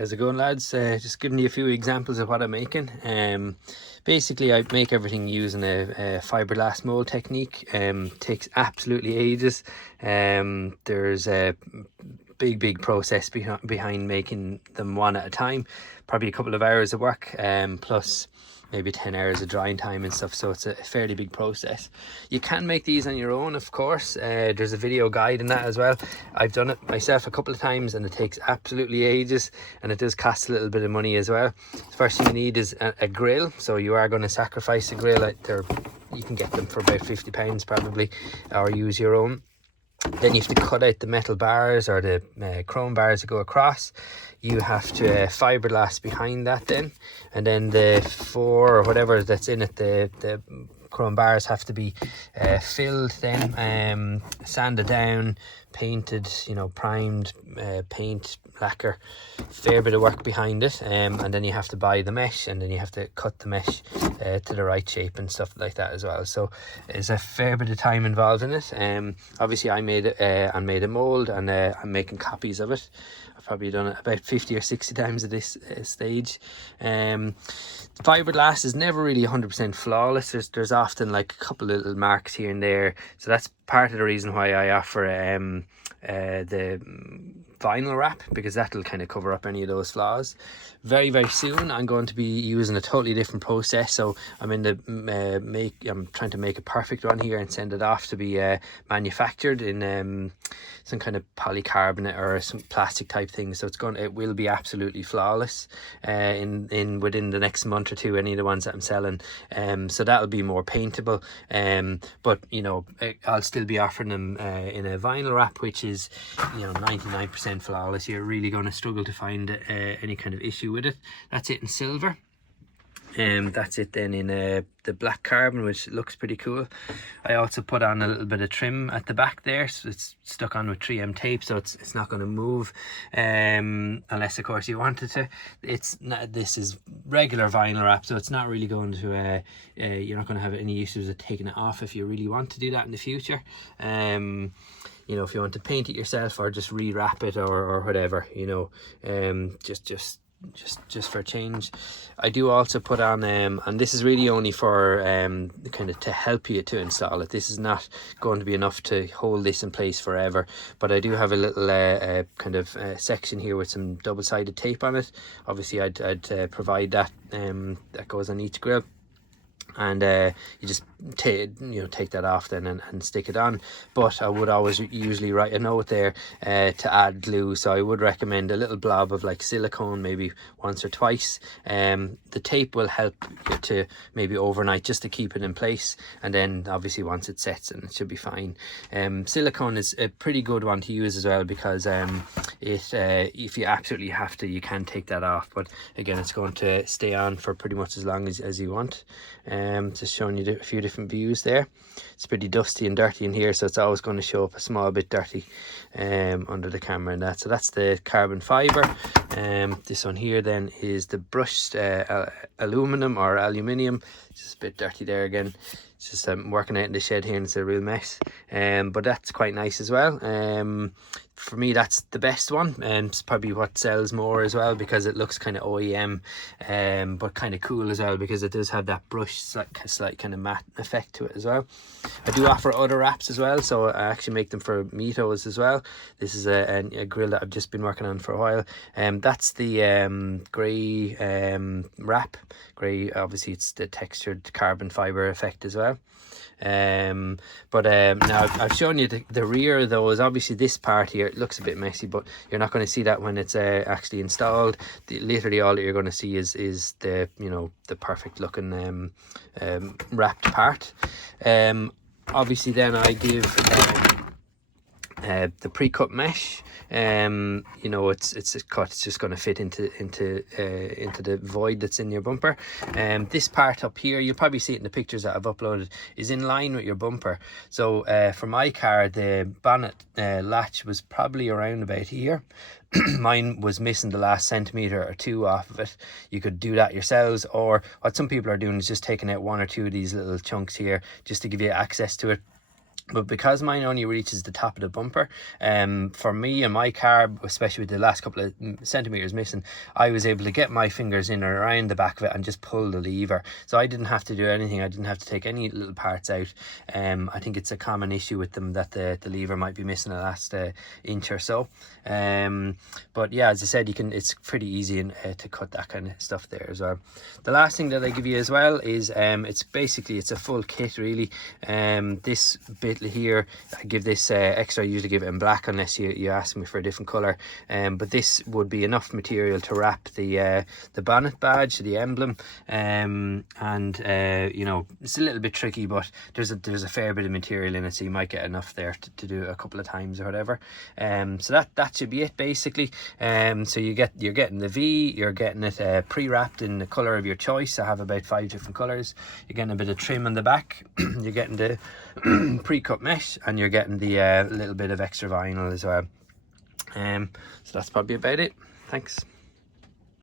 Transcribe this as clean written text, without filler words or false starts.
How's it going, lads? Just giving you a few examples of what I'm making. Basically I make everything using a fiberglass mold technique. Takes absolutely ages. There's a big process behind making them one at a time, probably a couple of hours of work, plus maybe 10 hours of drying time and stuff, so it's a fairly big process. You can make these on your own, of course. There's a video guide in that as well. I've done it myself a couple of times and it takes absolutely ages, and it does cost a little bit of money as well. The first thing you need is a grill, so you are going to sacrifice a grill. You can get them for about £50 probably, or use your own. Then you have to cut out the metal bars or the chrome bars that go across. You have to fiberglass behind that then, and then the 4 or whatever that's in it, the chrome bars have to be filled then, sanded down, painted, primed, paint, lacquer, fair bit of work behind it, and then you have to buy the mesh, and then you have to cut the mesh to the right shape and stuff like that as well. So there's a fair bit of time involved in it. Obviously I made a mold, and I'm making copies of it. I've probably done it about 50 or 60 times at this stage. Fiberglass is never really 100% flawless. There's often like a couple of little marks here and there, so that's part of the reason why I offer the vinyl wrap, because that'll kind of cover up any of those flaws. Very soon I'm going to be using a totally different process, so I'm in the I'm trying to make a perfect one here and send it off to be manufactured in some kind of polycarbonate or some plastic type thing. So it will be absolutely flawless within the next month or two, any of the ones that I'm selling. So that'll be more paintable, but I'll still be offering them in a vinyl wrap, which is 99% flawless. You're really going to struggle to find any kind of issue with it. That's it in silver. That's it then in the black carbon, which looks pretty cool. I also put on a little bit of trim at the back there, so it's stuck on with 3M tape, so it's not going to move, unless of course you wanted to. This is regular vinyl wrap, so it's not really going to you're not going to have any issues with taking it off if you really want to do that in the future. If you want to paint it yourself or just re-wrap it or whatever, just for a change. I do also put on and this is really only for kind of to help you to install it. This is not going to be enough to hold this in place forever, but I do have a little kind of section here with some double-sided tape on it. Obviously I'd provide that that goes on each grill, and you just take that off then and stick it on. But I would always usually write a note there to add glue, so I would recommend a little blob of like silicone, maybe once or twice. The tape will help you to maybe overnight just to keep it in place, and then obviously once it sets, and it should be fine. Silicone is a pretty good one to use as well, because if you absolutely have to, you can take that off, but again it's going to stay on for pretty much as long as you want. Just showing you a few different views there. It's pretty dusty and dirty in here, so it's always going to show up a small bit dirty under the camera and that. So that's the carbon fiber. This one here then is the brushed aluminum or aluminium. Just a bit dirty there again. It's just working out in the shed here and it's a real mess, but that's quite nice as well. For me that's the best one, and it's probably what sells more as well, because it looks kind of OEM, but kind of cool as well, because it does have that brush slight kind of matte effect to it as well. I do offer other wraps as well, so I actually make them for Mitos as well. This is a grill that I've just been working on for a while. That's the grey wrap. Grey, obviously it's the textured carbon fiber effect as well. But now I've shown you the rear of those. Obviously this part here, it looks a bit messy, but you're not going to see that when it's actually installed. Literally all that you're going to see is the the perfect looking wrapped part. Obviously then I give the pre-cut mesh. It's a cut. It's just going to fit into the void that's in your bumper. This part up here, you'll probably see it in the pictures that I've uploaded, is in line with your bumper. So for my car, the bonnet latch was probably around about here. Mine was missing the last centimetre or two off of it. You could do that yourselves, or what some people are doing is just taking out 1 or 2 of these little chunks here just to give you access to it. But because mine only reaches the top of the bumper, for me and my car, especially with the last couple of centimeters missing, I was able to get my fingers in or around the back of it and just pull the lever. So I didn't have to do anything. I didn't have to take any little parts out. I think it's a common issue with them that the lever might be missing the last inch or so. But yeah, as I said, it's pretty easy to cut that kind of stuff there as well. The last thing that I give you as well is it's a full kit really. This bit here, I give this extra. I usually give it in black unless you ask me for a different color, but this would be enough material to wrap the bonnet badge, the emblem, and you know, it's a little bit tricky, but there's a fair bit of material in it, so you might get enough there to do it a couple of times or whatever. So that should be it basically. So you're getting the V, you're getting it pre-wrapped in the color of your choice. I have about 5 different colors. You're getting a bit of trim on the back. You're getting the pre-cut mesh, and you're getting the little bit of extra vinyl as well. So that's probably about it. Thanks.